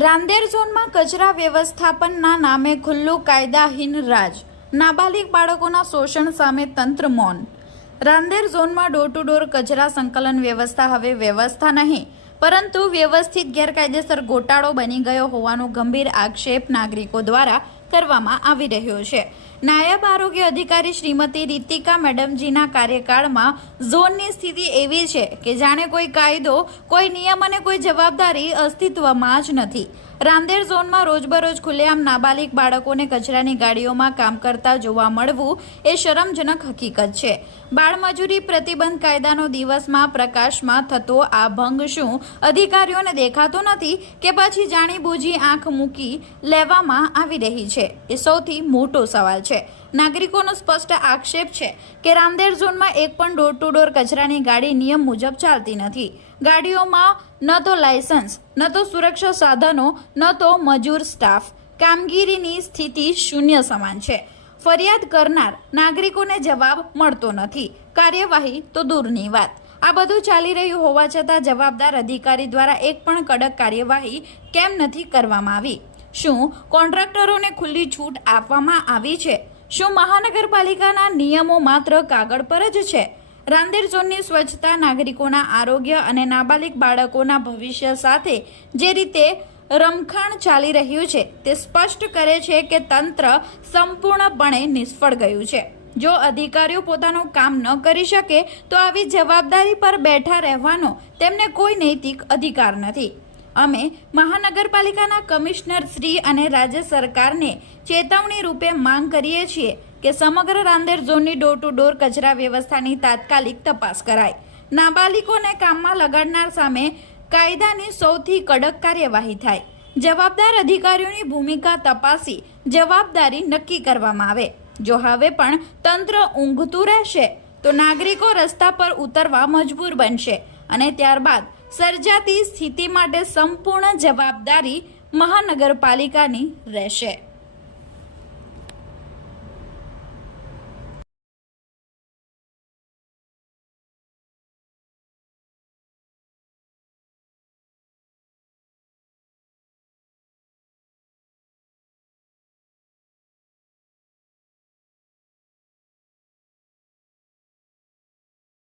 રાંદેર ઝોનમાં કચરા વ્યવસ્થાપનના નામે ખુલ્લું કાયદાહીન રાજ, નાબાલિગ બાળકોના શોષણ સામે તંત્ર મૌન। રાંદેર ઝોનમાં ડોર ટુ ડોર કચરા સંકલન વ્યવસ્થા હવે વ્યવસ્થા નહીં પરંતુ વ્યવસ્થિત ગેરકાયદેસર ગોટાળો બની ગયો હોવાનો ગંભીર આક્ષેપ નાગરિકો દ્વારા કરવામાં આવી રહ્યો છે। નાયબ આરોગ્ય અધિકારી શ્રીમતી રીતિકા મેડમજીના કાર્યકાળમાં ઝોનની સ્થિતિ એવી છે કે જાણે કોઈ કાયદો, કોઈ નિયમ અને કોઈ જવાબદારી અસ્તિત્વમાં જ નથી। રાંદેર ઝોનમાં રોજબરોજ ખુલ્લેઆમ નાબાલિગ બાળકોને કચરાની ગાડીઓમાં કામ કરતા જોવા મળવું એ શરમજનક હકીકત છે। બાળમજૂરી પ્રતિબંધ કાયદાનો દિવસમાં પ્રકાશમાં થતો આ ભંગ શું અધિકારીઓને દેખાતો નથી કે પછી જાણીબૂજી આંખ મૂકી લેવામાં આવી રહી છે, એ સૌથી મોટો સવાલ છે। નાગરિકોનો સ્પષ્ટ આક્ષેપ છે કે રાંદેર ઝોનમાં એક પણ ડોર ટુ ડોર કચરાની ગાડી નિયમ મુજબ ચાલતી નથી। ગાડીઓમાં ન તો લાયસન્સ, ન તો સુરક્ષા સાધનો, ન તો મજૂર સ્ટાફ। કામગીરીની સ્થિતિ શૂન્ય સમાન છે। ફરિયાદ કરનાર નાગરિકોને જવાબ મળતો નથી, કાર્યવાહી તો દૂરની વાત। આ બધું ચાલી રહ્યું હોવા છતાં જવાબદાર અધિકારી દ્વારા એક પણ કડક કાર્યવાહી કેમ નથી કરવામાં આવી? શું કોન્ટ્રાક્ટરોને ખુલ્લી છૂટ આપવામાં આવી છે? શું મહાનગરપાલિકાના નિયમો માત્ર કાગળ પર જ છે? રાંદેર ઝોનની સ્વચ્છતા, નાગરિકોના આરોગ્ય અને નાબાલિગ બાળકોના ભવિષ્ય સાથે જે રીતે રમખાણ ચાલી રહ્યું છે તે સ્પષ્ટ કરે છે કે તંત્ર સંપૂર્ણપણે નિષ્ફળ ગયું છે। જો અધિકારીઓ પોતાનું કામ ન કરી શકે તો આવી જવાબદારી પર બેઠા રહેવાનો તેમને કોઈ નૈતિક અધિકાર નથી। અમે મહાનગરપાલિકાના કમિશનર શ્રી અને રાજ્ય સરકારને ચેતવણી રૂપે માંગ કરીએ છીએ કે સમગ્ર રાંદેર ઝોનની ડોર ટુ ડોર કચરા વ્યવસ્થાની તાત્કાલિક તપાસ કરાય। નાબાલિગોને કામમાં લગાડનાર સામે કાયદાની સૌથી કડક કાર્યવાહી થાય। જવાબદાર અધિકારીઓની ભૂમિકા તપાસી જવાબદારી નક્કી કરવામાં આવે। જો હવે પણ તંત્ર ઊંઘતું રહેશે તો નાગરિકો રસ્તા પર ઉતરવા મજબૂર બનશે અને ત્યારબાદ સર્જાતી સ્થિતિ માટે સંપૂર્ણ જવાબદારી મહાનગરપાલિકાની રહેશે।